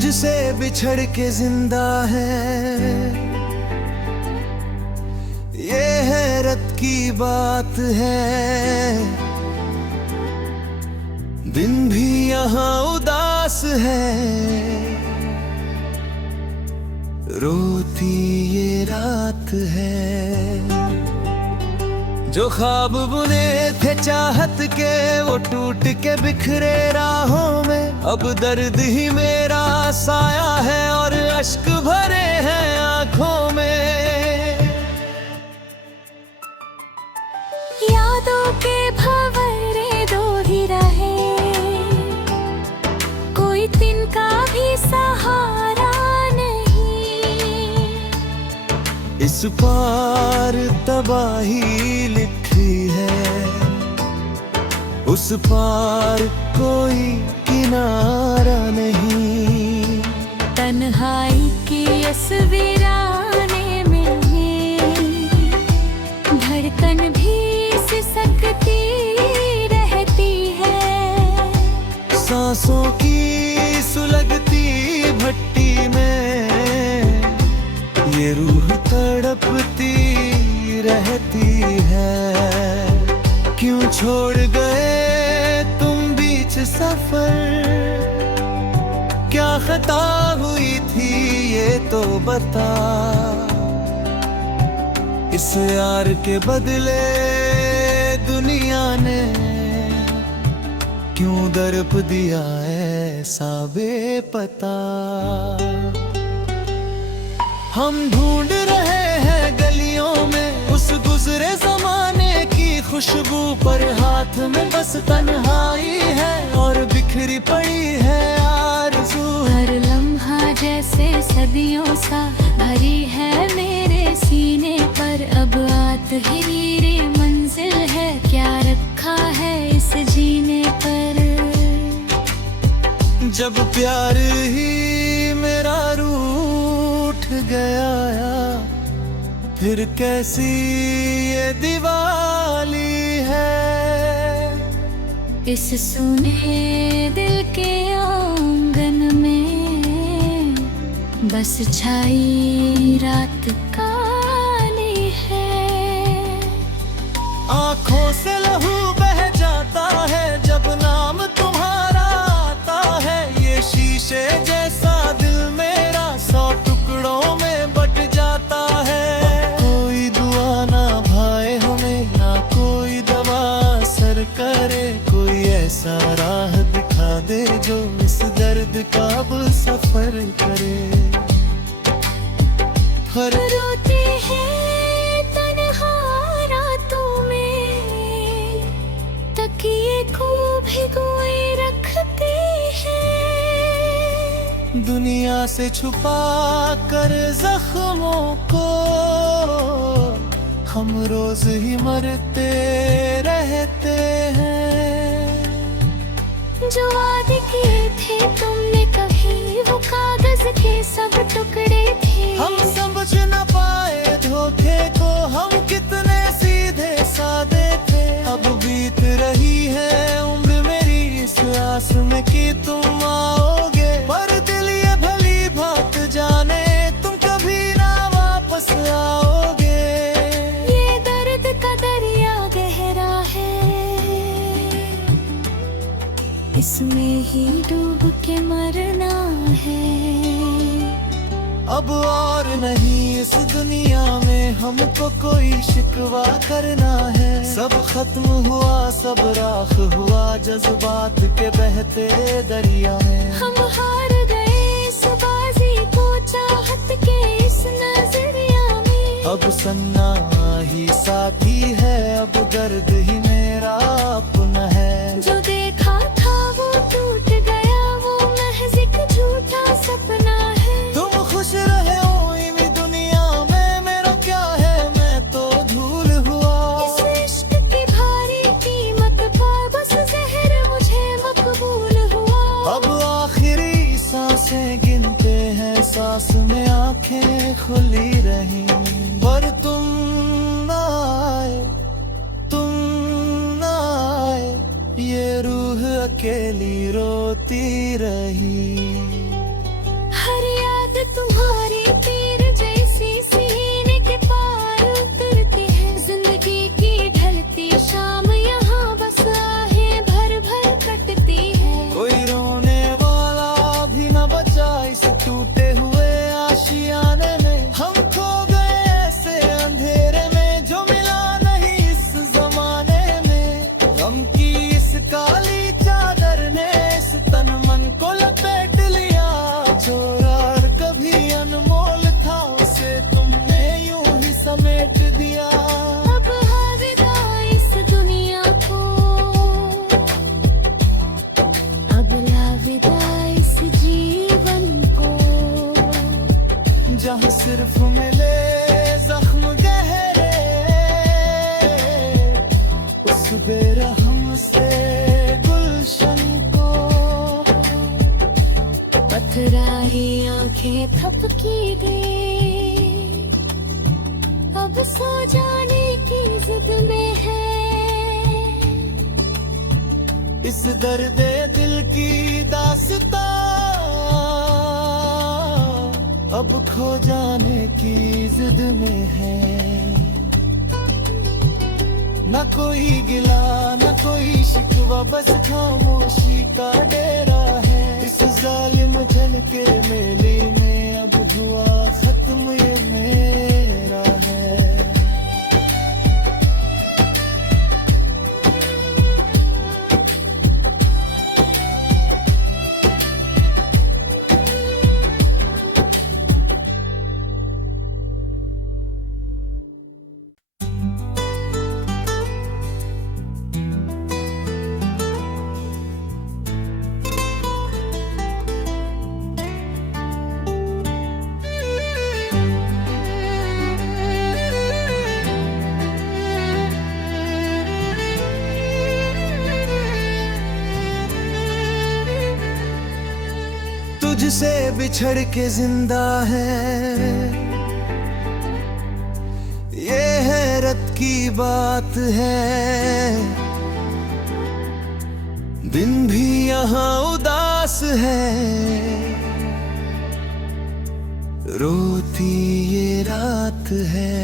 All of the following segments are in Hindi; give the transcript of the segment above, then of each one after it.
तुझसे बिछड़ के जिंदा है, ये हैरत की बात है। दिन भी यहाँ उदास है, रोती ये रात है। जो ख्वाब बुने थे चाहत के, वो टूट के बिखरे राहों में। अब दर्द ही मेरा साया है और अश्क भरे हैं आंखों में। यादों के भंवरे दो ही रहे, कोई तिनका भी सहारा नहीं। इस पार तबाही लिखी है, उस पार कोई किनारा नहीं। तन्हाई की इस वीराने में धड़कन भी सिसकती रहती है। सांसों की सुलगती भट्टी में ये रूह तड़पती रहती है। क्यों छोड़ गए तुम बीच सफर, क्या खता हुई थी ये तो बता। इस यार के बदले दुनिया ने क्यों दर्प दिया ऐसा बेपता। हम ढूंढ रहे हैं गलियों में उस गुजरे जमाने की खुशबू, पर हाथ में बस तन्हाई है और बिखरी पड़ी है आरज़ू। हर लम्हा जैसे सदियों सा भरी है मेरे सीने पर। अब आत ही रे मंजिल है, क्या रखा है इस जीने पर। जब प्यार ही मेरा रूठ गया, फिर कैसी ये दिवाली है। इस सुने दिल के आंगन में बस छाई रात काली है। आँखों से लहू बह जाता है जब नाम तुम्हारा आता है। ये शीशे जैसा दिल मेरा 100 टुकड़ों में बट जाता है। कोई दुआ ना भाए हमें, ना कोई दवा असर करे। कोई ऐसा राह दिखा दे जो इस दर्द का अब सफर करे। रोते हैं तन्हा रातों में, तकिए को भिगोए रखते हैं। दुनिया से छुपा कर जख्मों को हम रोज ही मरते रहते हैं। जो वादे किए थे तुमने कभी, वो कागज के सब टुकड़े थे। हम समझ न पाए धोखे को, हम कितने सीधे सादे थे। अब बीत रही है उम्र मेरी इस आस में कि तुम आओगे। पर दिल ये भली बात जाने तुम कभी ना वापस आओगे। ये दर्द का दरिया गहरा है, इसमें ही डूब के मरना है। अब और नहीं इस दुनिया में हमको कोई शिकवा करना है। सब खत्म हुआ, सब राख हुआ जज्बात के बहते दरिया में। हम हार गए इस बाजी को, चाहत के इस नजरिया में। अब सन्ना ही साथी है, अब दर्द ही मेरा अपना है। जो देखा था वो टूट गया, वो महज एक झूठा सपना है। तुम खुश रहे हो इन्हीं दुनिया में, मेरा क्या है मैं तो धूल हुआ। इस इश्क की भारी कीमत पर बस जहर मुझे मकबूल हुआ। अब आखिरी सांसें गिनते हैं, सांस में आंखें खुली रही। पर तुम ना आए, तुम ना आए, ये रूह अकेली रोती रही। जाने की जिद में है। इस दर्द दिल की दास्तां अब खो जाने की जिद में है। न कोई गिला न कोई शिकवा, बस खामोशी का डेरा है। इस जालिम जन के मेले में अब हुआ खत्म ये मेरा है। तुझसे बिछड़ के जिंदा है, ये हैरत की बात है। दिन भी यहाँ उदास है, रोती ये रात है।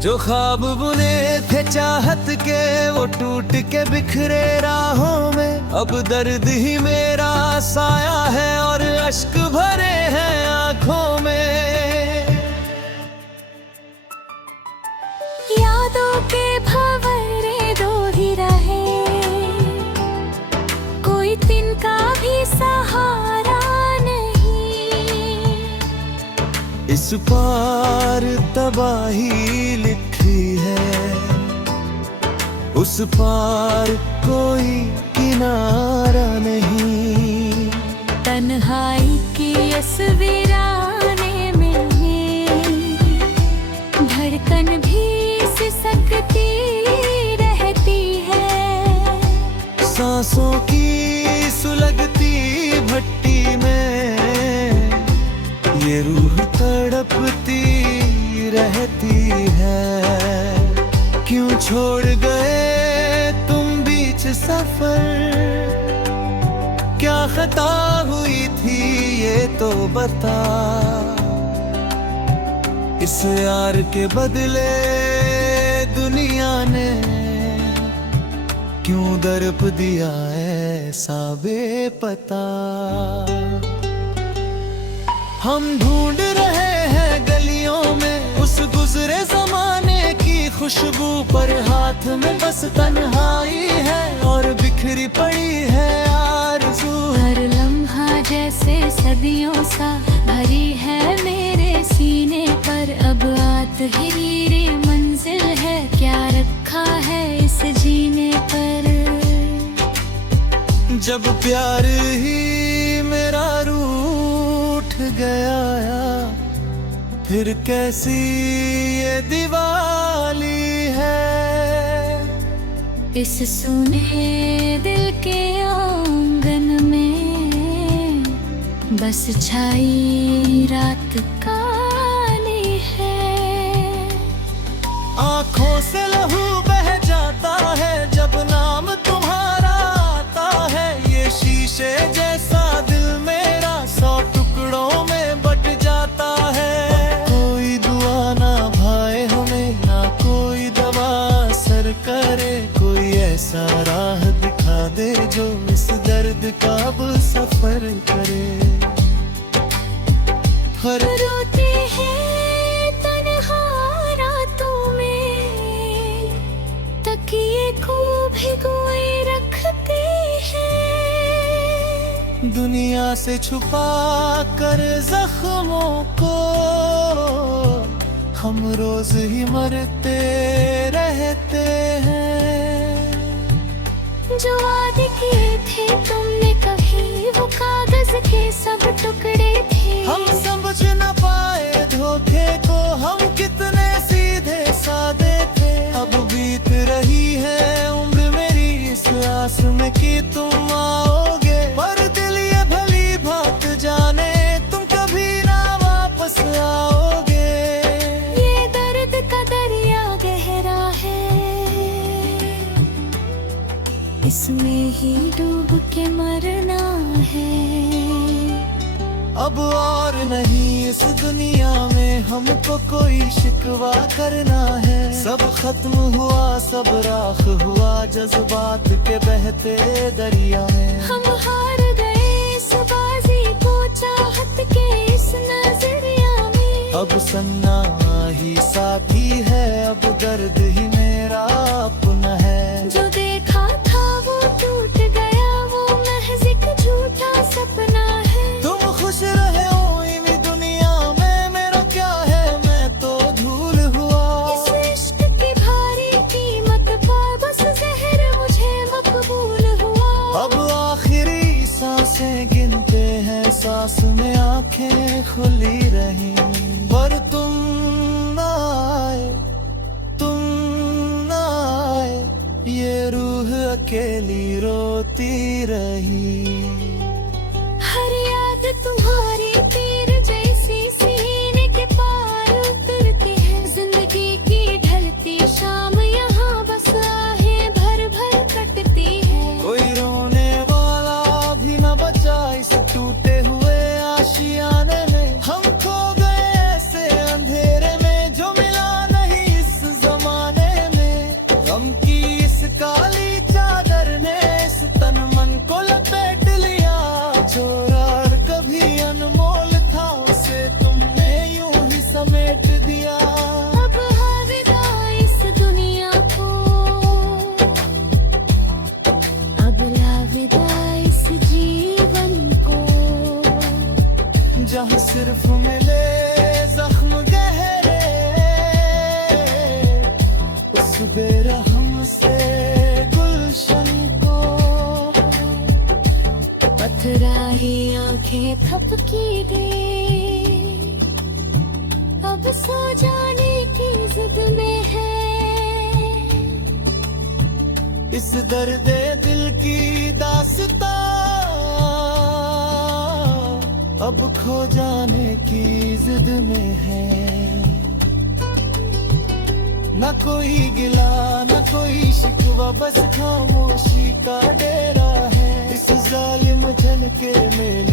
जो ख्वाब बुने थे चाहत के, वो टूट के बिखरे राहों में। अब दर्द ही मेरा साया है और अश्क भरे हैं आंखों में। यादों के भंवरे दो ही रहे, कोई तिनका भी सहारा नहीं। इस पार तबाही लिखी है, उस पार कोई किनारा नहीं। तन्हाई की इस वीराने में धड़कन भी सिसकती रहती है। सांसों की सुलगती भट्टी में ये रूह तड़पती रहती है। क्यों छोड़ गए तुम बीच सफर, क्या खता हुई थी ये तो बता। इस यार के बदले दुनिया ने क्यों दर्प दिया ऐसा बेपता। हम ढूंढ रहे हैं गलियों में उस गुजरे जमाने की खुशबू, पर हाथ में बस तन्हाई है और बिखरी पड़ी है आरज़ू। हर लम्हा जैसे सदियों सा भरी है मेरे सीने पर। अब आत हिरीरे मंजिल है, क्या रखा है इस जीने पर। जब प्यार ही मेरा रूठ गया, फिर कैसी ये दिवाली है। इस सुने दिल के आंगन में बस छाई रात काली है। आँखों से लहू बह जाता है जब नाम तुम्हारा आता है। ये शीशे जैसा दिल मेरा 100 टुकड़ों में बट जाता है। कोई दुआ ना भाए हमें, ना कोई दवा असर करे। कोई ऐसा राह दिखा दे जो इस दर्द का अब सफर करे। हर रोते हैं तन्हा रातों में, तकिए को भिगोए रखते हैं। दुनिया से छुपा कर जख्मों को हम रोज ही मरते रहते हैं। जो वादे किए थे तुमने कभी, वो कागज के सब टुकड़े थे। हम समझ न पाए धोखे को, हम कितने सीधे सादे थे। अब बीत रही है उम्र मेरी इस आस में कि तुम आओगे। पर दिल ये भली बात जाने तुम कभी ना वापस आओगे। ये दर्द इसमें ही डूब के मरना है। अब और नहीं इस दुनिया में हमको कोई शिकवा करना है। सब खत्म हुआ, सब राख हुआ जज्बात के बहते दरिया में। हम हार गए इस बाजी को चाहत के इस नजरिया में। अब सन्ना ही साथी है, अब दर्द ही मेरा अपना है। जो देखा था वो टूट गया, वो महज एक झूठा सपना है। तुम खुश रहे हो इन दुनिया में, मेरा क्या है, मैं तो धूल हुआ। इस इश्क की भारी कीमत पर बस जहर मुझे मकबूल हुआ। अब आखिरी सांसें गिनते हैं, सांस में आंखें खुली रही। पर तुम ना आए, तुम ना आए, ये रूह अकेली रोती रही। हर याद तुम्हारी तीर जैसी सीने के पार उतरती है। जिंदगी की ढलती शाम यहाँ बस आहें भर भर कटती है। कोई रोने वाला भी न बचा इस टूटे हुए आशियाने में। हम खो गए ऐसे अंधेरे में, जो मिला नहीं इस जमाने में। गम की इस काली चादर ने इस तन मन को लपेट लिया। चोरा और कभी अनमोल था, उसे तुमने यूं ही समेट दिया। अब अलविदा इस दुनिया को, अब अलविदा इस जीवन को। जहाँ सिर्फ मिले जख्म गहरे, उस बेरहम से गुलशन को। पथराही आंखें थपकी दे, अब सो जाने की जिद में है। इस दर्दे दिल की दास्तां अब खो जाने की जिद में है। न कोई गिला न कोई शिकवा, बस खामोशी का डेरा है। इस जालिम झलके में